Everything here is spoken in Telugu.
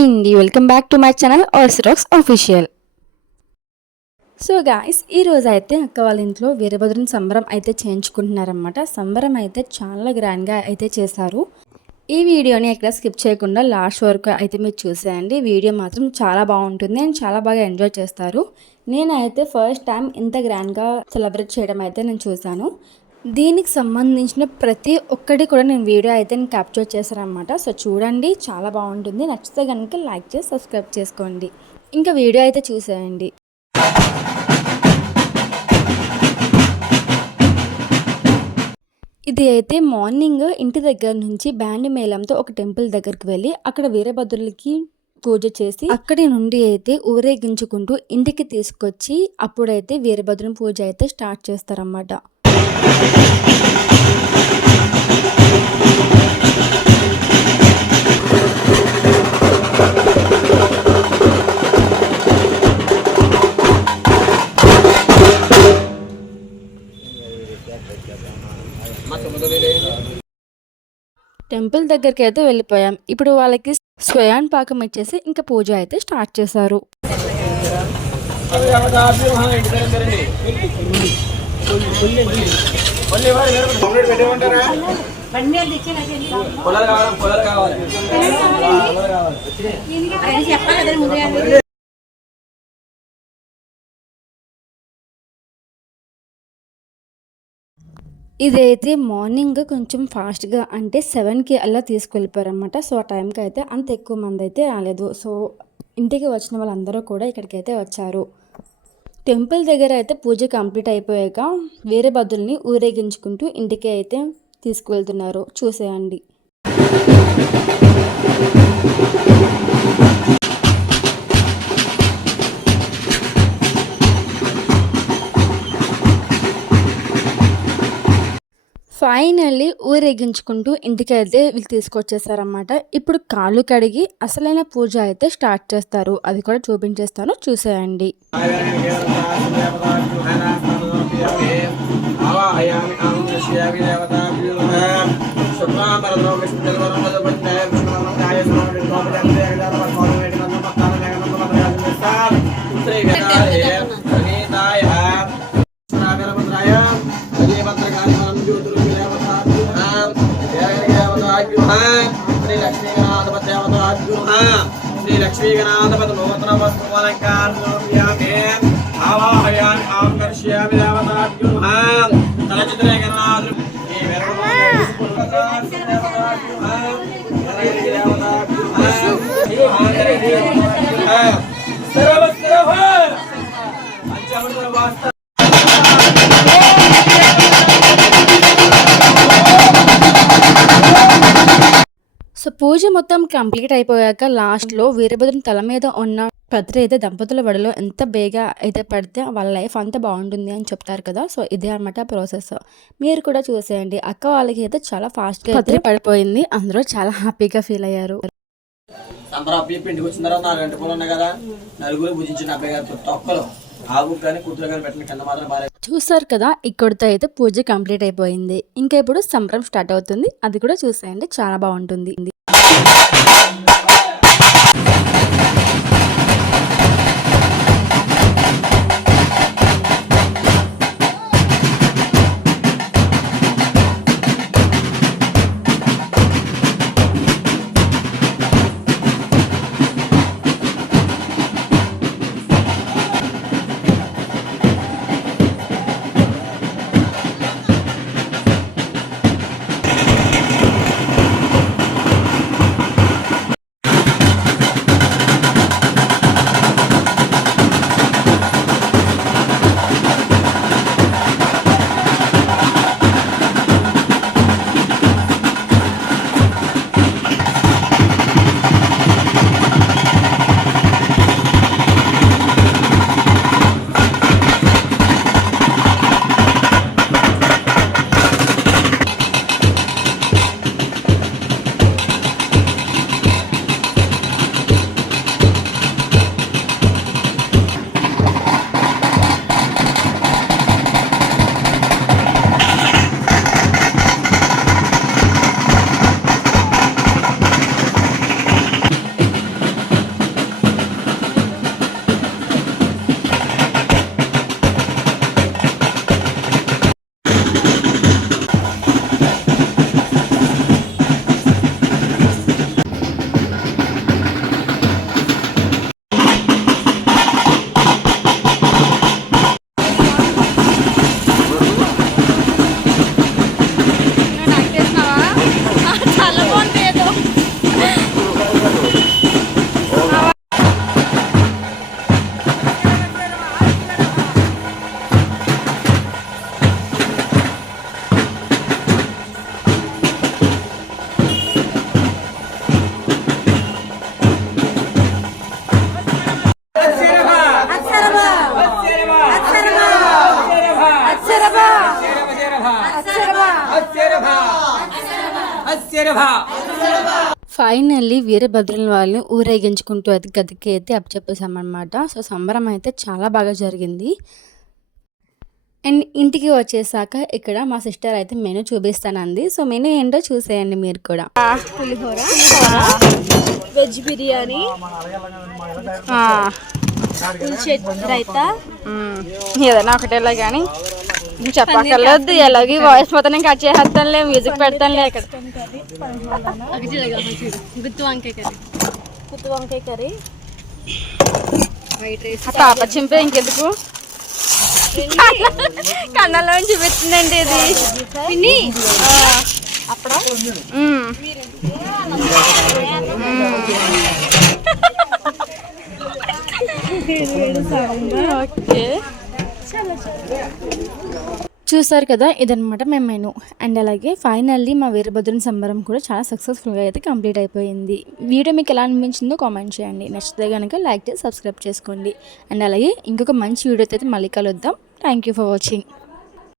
హాయ్ అండి welcome back to my channel Allstracks official so guys ఈరోజు అయితే అక్క వాళ్ళ ఇంట్లో వీరభద్రుని సంబరం అయితే చేయించుకుంటున్నారనమాట సంబరం అయితే చాలా గ్రాండ్గా అయితే చేశారు. ఈ వీడియోని ఎక్కడ స్కిప్ చేయకుండా లాస్ట్ వరకు అయితే మీరు చూసేయండి. వీడియో మాత్రం చాలా బాగుంటుంది అండ్ చాలా బాగా ఎంజాయ్ చేస్తారు. నేనైతే ఫస్ట్ టైం ఇంత గ్రాండ్గా సెలబ్రేట్ చేయడం అయితే నేను చూశాను. దీనికి సంబంధించిన ప్రతి ఒక్కటి కూడా నేను వీడియో అయితే నేను క్యాప్చర్ చేశానమాట సో చూడండి చాలా బాగుంటుంది. నచ్చితే కనుక లైక్ చేసి సబ్స్క్రైబ్ చేసుకోండి. ఇంకా వీడియో అయితే చూసేయండి. ఇది అయితే మార్నింగ్ ఇంటి దగ్గర నుంచి బ్యాండ్ మేళంతో ఒక టెంపుల్ దగ్గరికి వెళ్ళి అక్కడ వీరభద్రులకి పూజ చేసి అక్కడి నుండి అయితే ఊరేగించుకుంటూ ఇంటికి తీసుకొచ్చి అప్పుడైతే వీరభద్రుని పూజ అయితే స్టార్ట్ చేస్తారన్నమాట. టెంపుల్ దగ్గరికి అయితే వెళ్ళిపోయాం. ఇప్పుడు వాళ్ళకి స్వయాన్ పాకం ఇచ్చేసి ఇంకా పూజ అయితే స్టార్ట్ చేశారు. ఇదైతే మార్నింగ్ కొంచెం ఫాస్ట్గా అంటే సెవెన్కి అలా తీసుకెళ్ళిపోయారనమాట సో ఆ టైంకి అయితే అంత ఎక్కువ మంది అయితే రాలేదు. సో ఇంటికి వచ్చిన వాళ్ళందరూ కూడా ఇక్కడికి అయితే వచ్చారు. టెంపుల్ దగ్గర అయితే పూజ కంప్లీట్ అయిపోయాక వేరే బదుల్ని ఊరేగించుకుంటూ ఇంటికి అయితే తీసుకువెళ్తున్నారు. చూసేయండి. ఫైనల్లీ ఊరేగించుకుంటూ ఇంటికి అయితే వీళ్ళు తీసుకొచ్చేసారన్నమాట. ఇప్పుడు కాళ్ళు కడిగి అసలైన పూజ అయితే స్టార్ట్ చేస్తారు. అది కూడా చూపించేస్తాను. చూసేయండి. శ్రీ లక్ష్మీగణాధిపతి దేవతాభ్యుః శ్రీ లక్ష్మీగణాధిపతి నూతన వస్త్రమలంకారయామి ఆవాహయామి ఆకర్షయామి దేవతాభ్యుః తలచిత్రే గణాధి ఈ సర్వ సర్వ పంచామృత వాస్త పూజ మొత్తం కంప్లీట్ అయిపోయాక లాస్ట్లో వీరభద్రుని తల మీద ఉన్న పత్రి అయితే దంపతుల వడలో ఎంత బేగా అయితే పడితే వాళ్ళ లైఫ్ అంత బాగుంటుంది అని చెప్తారు కదా. సో ఇదే అనమాట ప్రాసెస్ మీరు కూడా చూసేయండి. అక్క వాళ్ళకి అయితే చాలా ఫాస్ట్గా పత్రి పడిపోయింది. అందరూ చాలా హ్యాపీగా ఫీల్ అయ్యారు. అందరూ అప్పి ఇంటికి వచ్చిన తర్వాత నాలుగు గంట పూలు ఉన్నాయి కదా. నలుగురు భుజించిన అబ్బాయి గారు తొక్కలు ఆవు కానీ కూతురు కానీ పెట్టిన కింద మాత్రం బాగా చూసారు కదా ఇక్కడితో అయితే పూజ కంప్లీట్ అయిపోయింది. ఇంకా ఇప్పుడు సంబరం స్టార్ట్ అవుతుంది. అది కూడా చూసేయండి. చాలా బాగుంటుంది. ఫైనల్లీ వీరభద్రుల వాళ్ళు ఊరేగించుకుంటూ అయితే గదికి అయితే అప్పచెప్పేసామన్నమాట సో సంబరం అయితే చాలా బాగా జరిగింది. అండ్ ఇంటికి వచ్చేసాక ఇక్కడ మా సిస్టర్ అయితే మెనూ చూపిస్తానంది. సో మెనూ ఏంటో చూసేయండి మీరు కూడా. పులిహోర. వెజ్ బిర్యానీ. రైతా. ఏదైనా ఒకటేలా కానీ చెప్పక్కర్లేదు ఎలాగే వాయిస్ మొత్తం నేను కట్ చేసేస్తానులే మ్యూజిక్ పెడతానులే ఇక్కడ. గుత్తి వంకాయ కర్రీ. గుత్తి వంకాయ కర్రీ. వైట్ రైస్ ఆ పాప చింపే ఇంకెందుకు? కన్నంలో చూపిస్తుందండి ఇది. పిన్ని. మ్మ్. ఓకే. చూసారు కదా ఇదనమాట మేము మెను. అండ్ అలాగే ఫైనల్లీ మా వీరభద్రుని సంబరం కూడా చాలా సక్సెస్ఫుల్గా అయితే కంప్లీట్ అయిపోయింది. వీడియో మీకు ఎలా అనిపించిందో కామెంట్ చేయండి. నచ్చితే కనుక లైక్ చేసి సబ్స్క్రైబ్ చేసుకోండి. అండ్ అలాగే ఇంకొక మంచి వీడియోతో అయితే మళ్ళీ కలుద్దాం. Thank you for watching